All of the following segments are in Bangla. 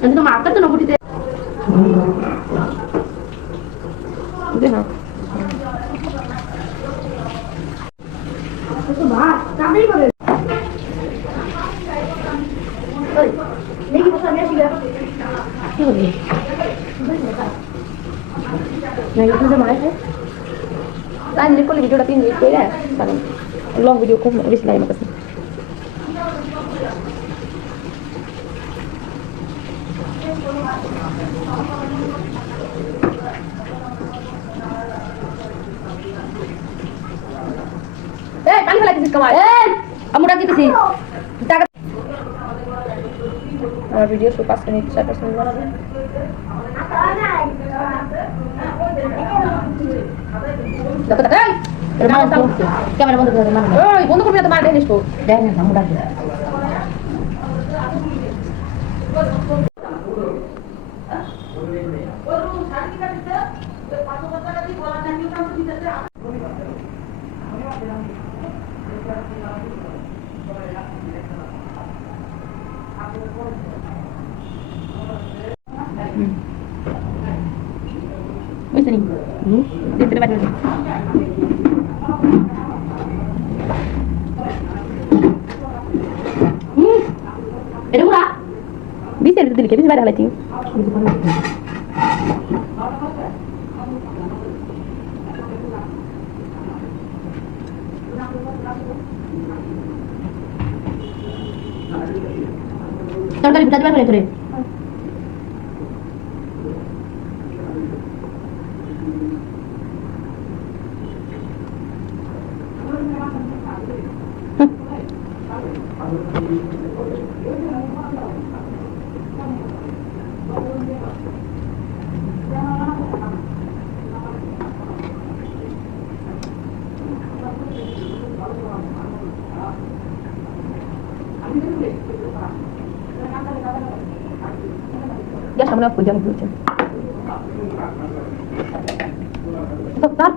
Nanti tuh makan tuh nunggu di udah nggak? Itu mah, kami boleh. Ini kita sampai sih ya. Oke. Nah itu sama aja. Lain ni kalau video dah pin video ya, sekarang long video ko habis lain makasih. Paling lagi sih kamar. Kamu lagi di sini. Kita video suka sini saya sini mana? Dapat kan? Terima kasih. Kamera বন্ধ করে মানে। ওই বন্ধ করবি না তো মার দেনিস তো। দেন না কামু ডাকি। Bisa nih. Di tempat dulu. Ada murah. Bisa itu dulu, bisa ada lagi. Tadi kita coba itu deh. Ya sama aku jangan dulu. Stop.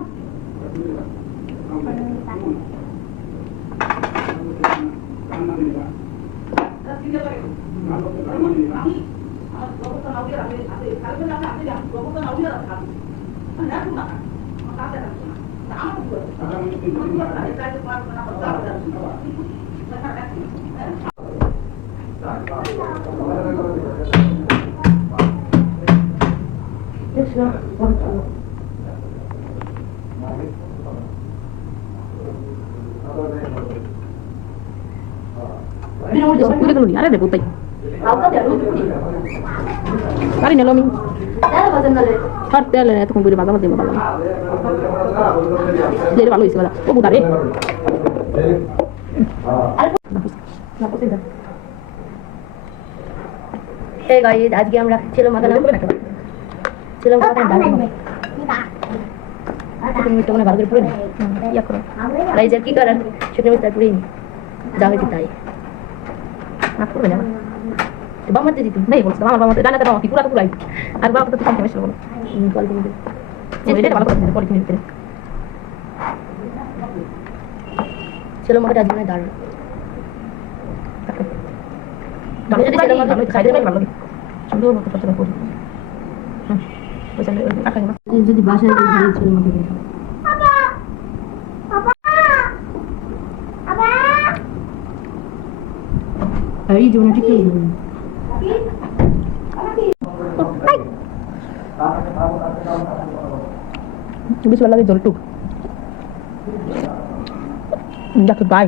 Udah dulu nih, ada deh putih. Kali nih lo min. Hot deh lah, itu kumpul di pasar mati malam. Jadi balu isi malah. Oh bukan deh. Hey guys, আজকে আমরা ছিল মাখালাম ছিলাম মাখালাম ডাল তুমি তো মনে ভালো করে পুরো ইয়া করো গাইস কি করেন শুকনো মিষ্টি পুরো যা হইতে তাই না পুরো না তো বাবা মতে দিতে নাই বলছ বাবা মতে জানাতে বাবা কি পুরো পুরাই আর বাবা তো কম কেমন বলো কল দিতে এটা ভালো করে দিতে পলিথিন দিতে ছিল মাখা আজকে ডাল যদি ছিল মাখা খাইতে পারি ভালো সুন্দর মতো পছন্দ করি যদি বাসায় ভালো ছিল মাখা এই জীবনে ঠিক নেই বেশি ভালো লাগে জলটুক দেখো বাই